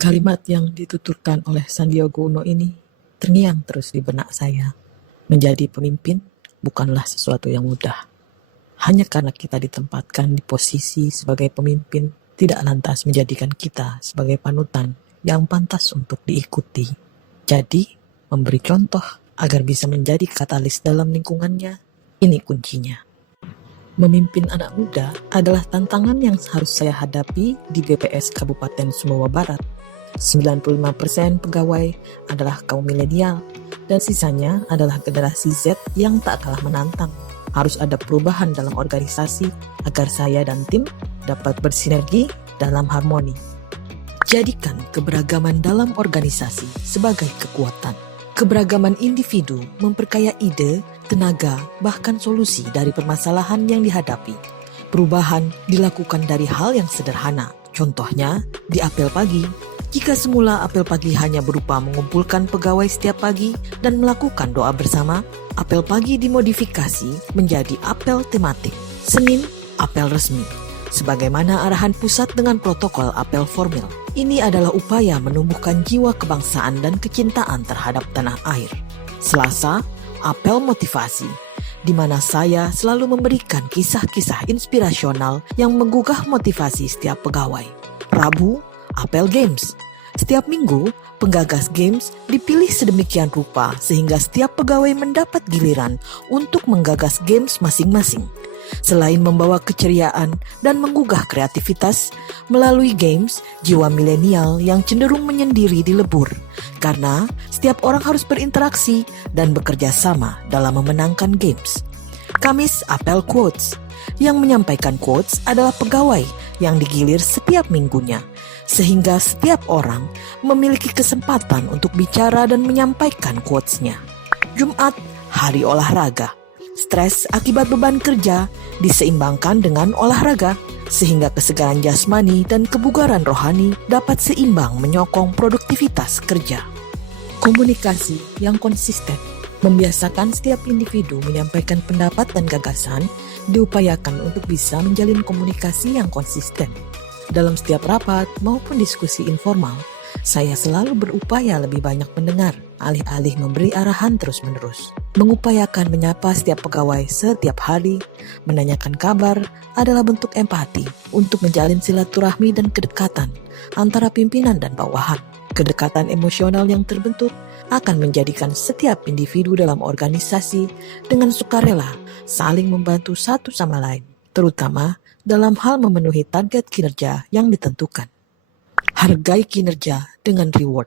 Kalimat yang dituturkan oleh Sandiaga Uno ini terngiang terus di benak saya. Menjadi pemimpin bukanlah sesuatu yang mudah. Hanya karena kita ditempatkan di posisi sebagai pemimpin, tidak lantas menjadikan kita sebagai panutan yang pantas untuk diikuti. Jadi, memberi contoh agar bisa menjadi katalis dalam lingkungannya, ini kuncinya. Memimpin anak muda adalah tantangan yang harus saya hadapi di BPS Kabupaten Sumbawa Barat. 95% pegawai adalah kaum milenial dan sisanya adalah generasi Z yang tak kalah menantang. Harus ada perubahan dalam organisasi agar saya dan tim dapat bersinergi dalam harmoni. Jadikan keberagaman dalam organisasi sebagai kekuatan. Keberagaman individu memperkaya ide, tenaga, bahkan solusi dari permasalahan yang dihadapi. Perubahan dilakukan dari hal yang sederhana. Contohnya, di apel pagi. Jika semula apel pagi hanya berupa mengumpulkan pegawai setiap pagi dan melakukan doa bersama, apel pagi dimodifikasi menjadi apel tematik. Senin, apel resmi. Sebagaimana arahan pusat dengan protokol apel formil. Ini adalah upaya menumbuhkan jiwa kebangsaan dan kecintaan terhadap tanah air. Selasa, apel motivasi, di mana saya selalu memberikan kisah-kisah inspirasional yang menggugah motivasi setiap pegawai. Rabu, apel games. Setiap minggu, penggagas games dipilih sedemikian rupa sehingga setiap pegawai mendapat giliran untuk menggagas games masing-masing. Selain membawa keceriaan dan menggugah kreativitas, melalui games, jiwa milenial yang cenderung menyendiri dilebur. Karena setiap orang harus berinteraksi dan bekerja sama dalam memenangkan games. Kamis, apel quotes. Yang menyampaikan quotes adalah pegawai yang digilir setiap minggunya. Sehingga setiap orang memiliki kesempatan untuk bicara dan menyampaikan quotes-nya. Jumat, hari olahraga. Stres akibat beban kerja diseimbangkan dengan olahraga, sehingga kesegaran jasmani dan kebugaran rohani dapat seimbang menyokong produktivitas kerja. Komunikasi yang konsisten. Membiasakan setiap individu menyampaikan pendapat dan gagasan diupayakan untuk bisa menjalin komunikasi yang konsisten. Dalam setiap rapat maupun diskusi informal, saya selalu berupaya lebih banyak mendengar, alih-alih memberi arahan terus-menerus. Mengupayakan menyapa setiap pegawai setiap hari, menanyakan kabar adalah bentuk empati untuk menjalin silaturahmi dan kedekatan antara pimpinan dan bawahan. Kedekatan emosional yang terbentuk akan menjadikan setiap individu dalam organisasi dengan sukarela saling membantu satu sama lain, terutama dalam hal memenuhi target kinerja yang ditentukan. Hargai kinerja dengan reward.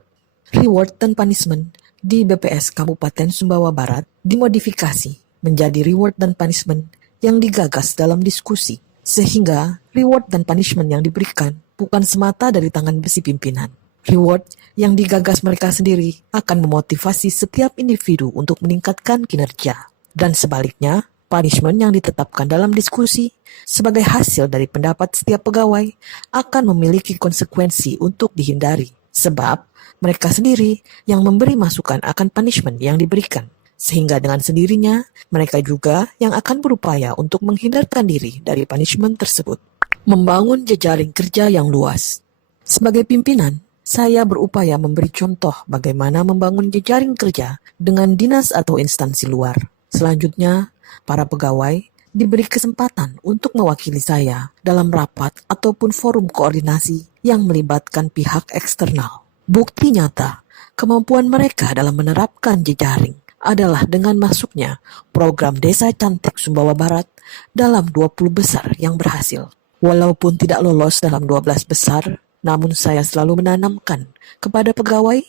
Reward dan punishment di BPS Kabupaten Sumbawa Barat dimodifikasi menjadi reward dan punishment yang digagas dalam diskusi, sehingga reward dan punishment yang diberikan bukan semata dari tangan besi pimpinan. Reward yang digagas mereka sendiri akan memotivasi setiap individu untuk meningkatkan kinerja. Dan sebaliknya, punishment yang ditetapkan dalam diskusi sebagai hasil dari pendapat setiap pegawai akan memiliki konsekuensi untuk dihindari. Sebab mereka sendiri yang memberi masukan akan punishment yang diberikan. Sehingga dengan sendirinya, mereka juga yang akan berupaya untuk menghindarkan diri dari punishment tersebut. Membangun jejaring kerja yang luas. Sebagai pimpinan, saya berupaya memberi contoh bagaimana membangun jejaring kerja dengan dinas atau instansi luar. Selanjutnya, para pegawai diberi kesempatan untuk mewakili saya dalam rapat ataupun forum koordinasi yang melibatkan pihak eksternal. Bukti nyata, kemampuan mereka dalam menerapkan jejaring adalah dengan masuknya program Desa Cantik Sumbawa Barat dalam 20 besar yang berhasil. Walaupun tidak lolos dalam 12 besar, namun saya selalu menanamkan kepada pegawai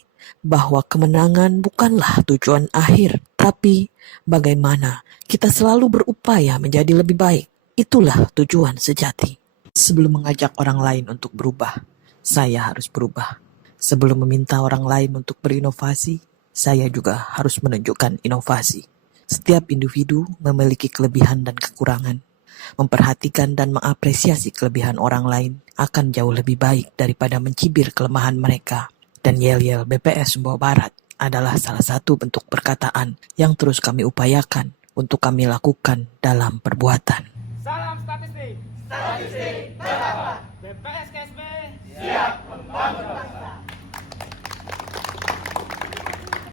bahwa kemenangan bukanlah tujuan akhir, tapi bagaimana kita selalu berupaya menjadi lebih baik. Itulah tujuan sejati. Sebelum mengajak orang lain untuk berubah, saya harus berubah. Sebelum meminta orang lain untuk berinovasi, saya juga harus menunjukkan inovasi. Setiap individu memiliki kelebihan dan kekurangan. Memperhatikan dan mengapresiasi kelebihan orang lain akan jauh lebih baik daripada mencibir kelemahan mereka. Dan yel-yel BPS Sumbawa Barat adalah salah satu bentuk perkataan yang terus kami upayakan untuk kami lakukan dalam perbuatan. Salam statistik. Statistik terdapat. BPS KSB siap membangun bangsa.